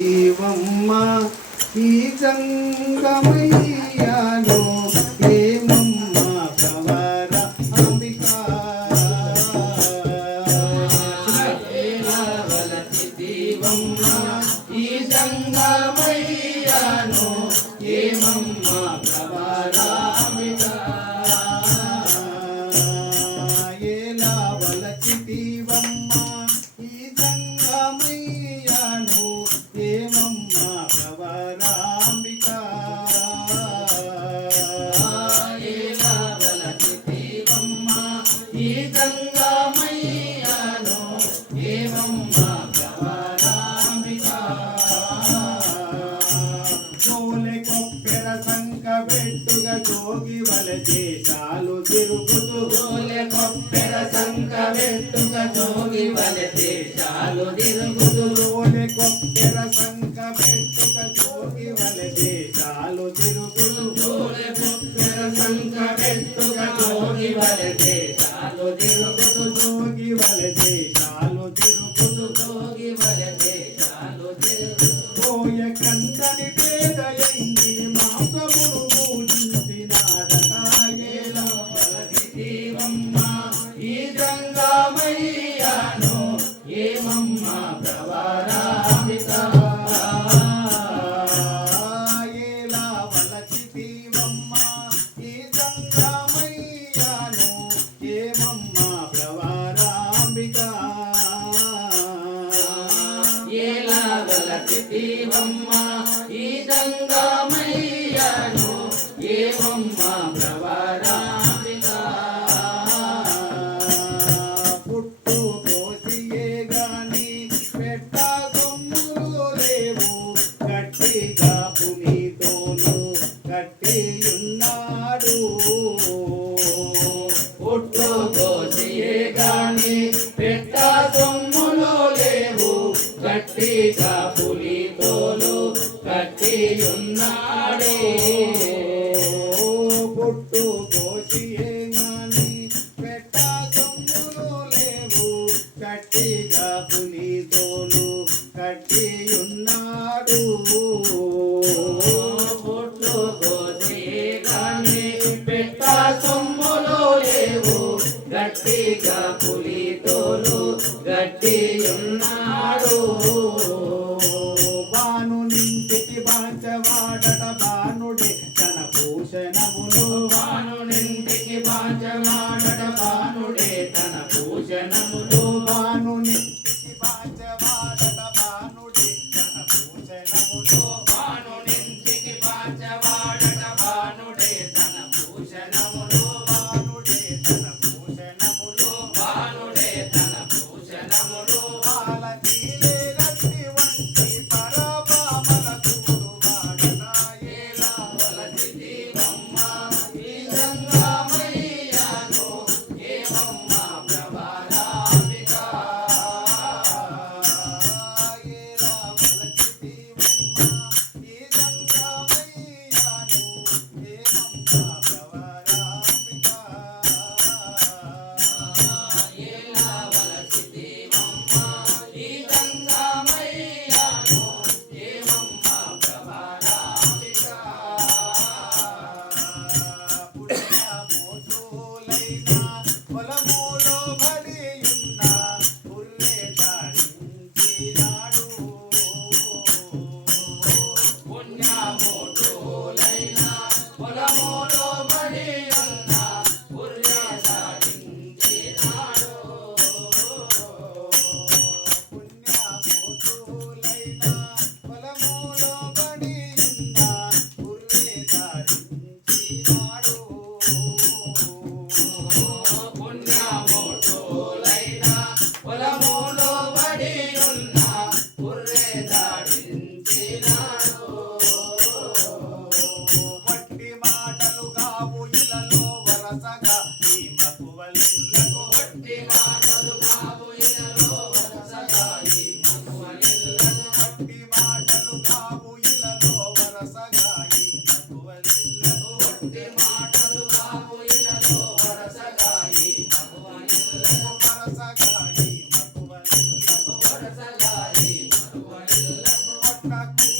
దేవమ్మ ఈ జంగమయ్య శాంతమయ్యను ఏమమ్మ ప్రవరాపిత పుట్టు పోసియే గాని పెట్ట కొమ్ములు లేవు. గట్టిగా పునీతోను గట్టియున్నాడు పుట్టు పోసియే గాని వాడు పుట్టుకొతే కానీ పెట్ట సొమ్ములు లేవు. గట్టిగా పులితోలు గట్టి ఉన్నాడు. బాను నింటికి బాంచవాడట బానుడే తన భూషణములు బాను నింటికి బాంచవాడట బానుడే తన భూషణములు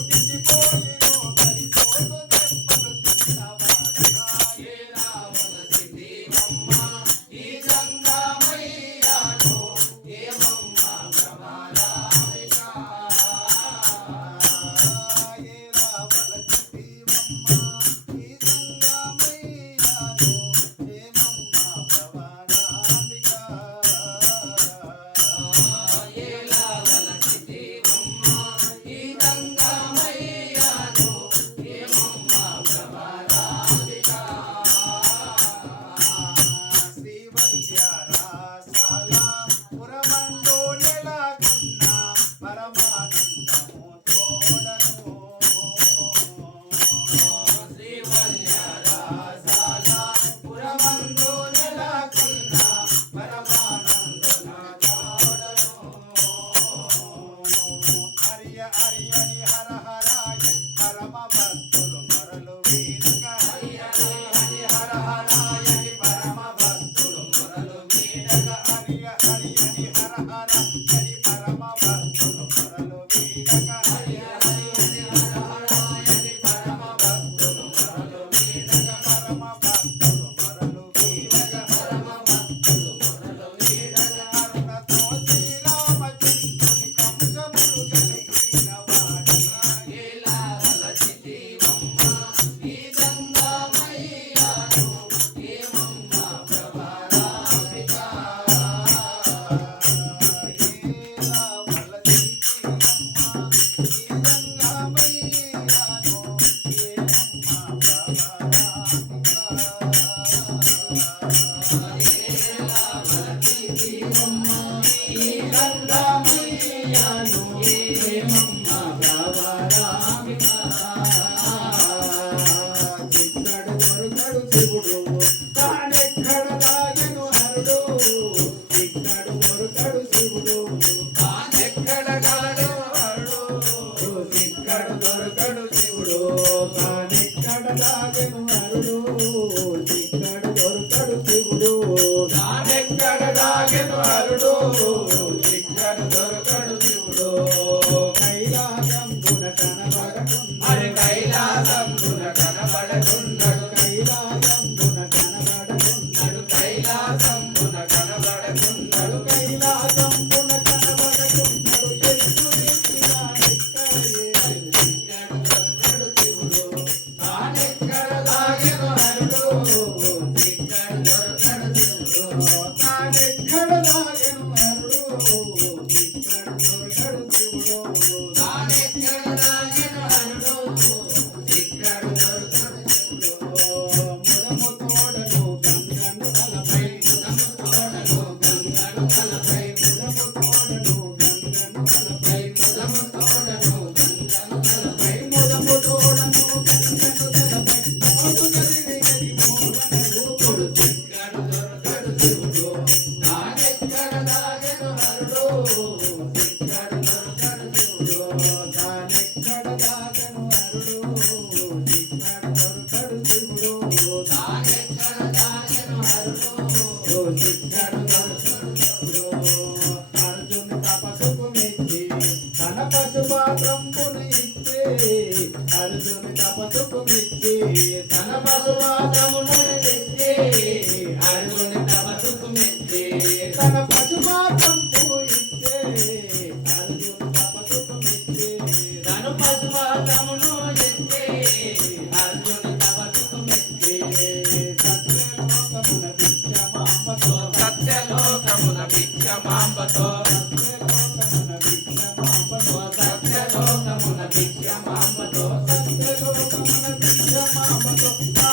முட்டிக்கு போய் Gracias.